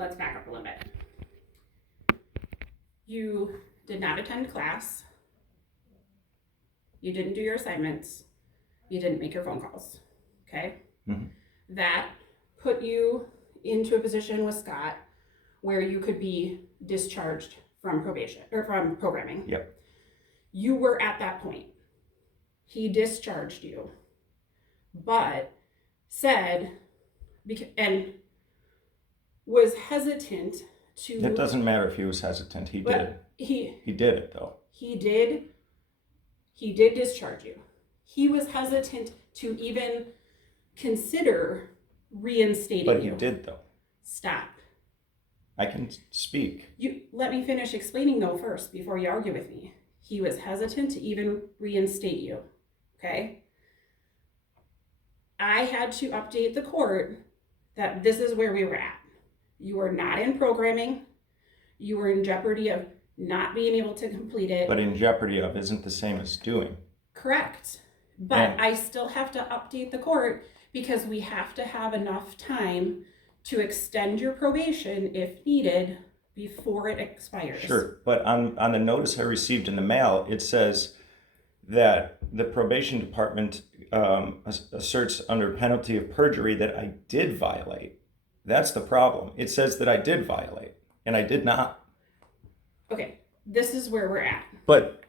let's back up a little bit. You did not attend class. You didn't do your assignments. You didn't make your phone calls. Okay? Mm-hmm. That put you into a position with Scott where you could be discharged from probation or from programming. Yep. You were at that point. He discharged you, but said, and was hesitant to. It doesn't matter if he was hesitant. He did. He did it though. He did discharge you. He was hesitant to even consider reinstating you. But he did though. Stop. I can speak. You let me finish explaining though first before you argue with me. He was hesitant to even reinstate you. Okay? I had to update the court that this is where we were at. You were not in programming. You were in jeopardy of not being able to complete it. But in jeopardy of isn't the same as doing. Correct. But I still have to update the court because we have to have enough time to extend your probation if needed before it expires. Sure, but on the notice I received in the mail, it says that the probation department asserts under penalty of perjury that I did violate. That's the problem. It says that I did violate, and I did not. Okay, this is where we're at. But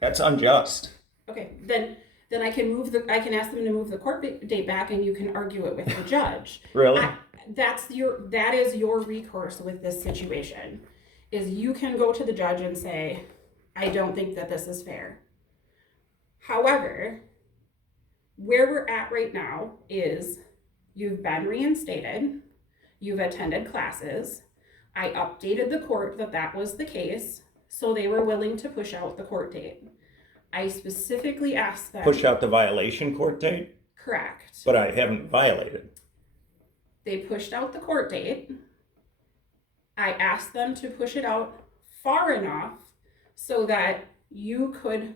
that's unjust. Okay, then I can ask them to move the court date back, and you can argue it with the judge. Really? That is your recourse with this situation, is you can go to the judge and say, I don't think that this is fair. However, where we're at right now is you've been reinstated, you've attended classes, I updated the court that was the case, so they were willing to push out the court date. I specifically asked them. Push out the violation court date? Correct. But I haven't violated. They pushed out the court date. I asked them to push it out far enough so that you could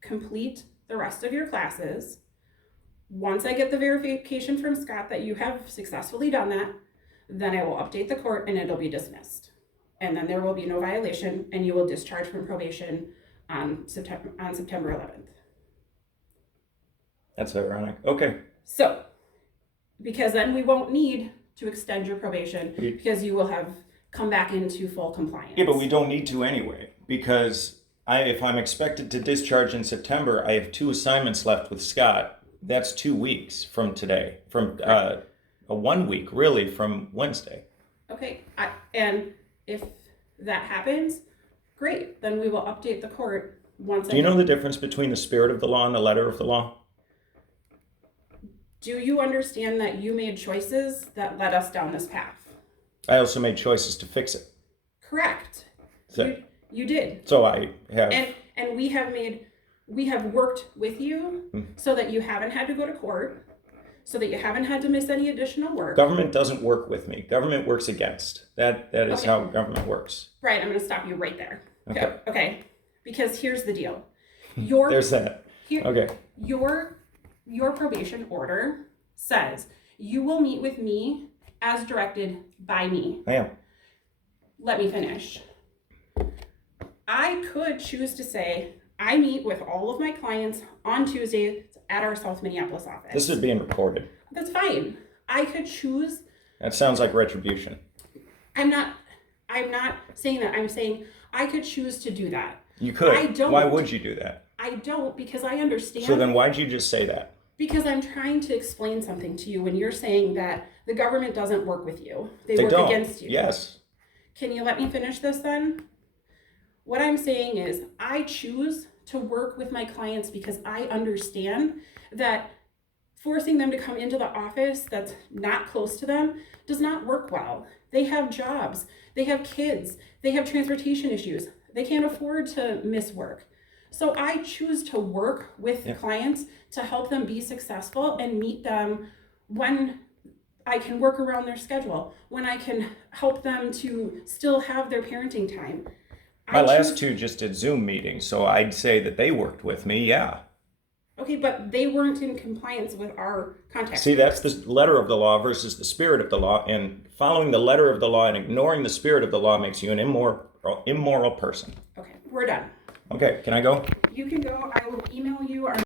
complete the rest of your classes. Once I get the verification from Scott that you have successfully done that, then I will update the court and it'll be dismissed. And then there will be no violation and you will discharge from probation on September 11th. That's ironic. Okay. So, because then we won't need to extend your probation because you will have come back into full compliance. Yeah, but we don't need to anyway, because if I'm expected to discharge in September, I have 2 assignments left with Scott. That's 2 weeks from today, from a 1 week really from Wednesday. Okay, and if that happens, great. Then we will update the court once. Do you know the difference between the spirit of the law and the letter of the law? Do you understand that you made choices that led us down this path? I also made choices to fix it. Correct. So, you did. So I have. And we have worked with you so that you haven't had to go to court, so that you haven't had to miss any additional work. Government doesn't work with me. Government works against. That is how government works. Right, I'm going to stop you right there. Okay. Because here's the deal. There's that. Okay. Your probation order says you will meet with me as directed by me. I am. Let me finish. I could choose to say I meet with all of my clients on Tuesdays at our South Minneapolis office. This is being recorded. That's fine. I could choose. That sounds like retribution. I'm not saying that. I'm saying I could choose to do that. You could. I don't. Why would you do that? I don't, because I understand. So then why'd you just say that? Because I'm trying to explain something to you when you're saying that the government doesn't work with you. They work don't. Against you. Yes. Can you let me finish this then? What I'm saying is I choose to work with my clients because I understand that forcing them to come into the office that's not close to them does not work well. They have jobs, they have kids, they have transportation issues. They can't afford to miss work. So I choose to work with clients to help them be successful and meet them when I can work around their schedule, when I can help them to still have their parenting time. My last 2 just did Zoom meetings, so I'd say that they worked with me, yeah. Okay, but they weren't in compliance with our contact. See, that's the letter of the law versus the spirit of the law, and following the letter of the law and ignoring the spirit of the law makes you an immoral person. Okay, we're done. Okay, can I go? You can go. I will email you our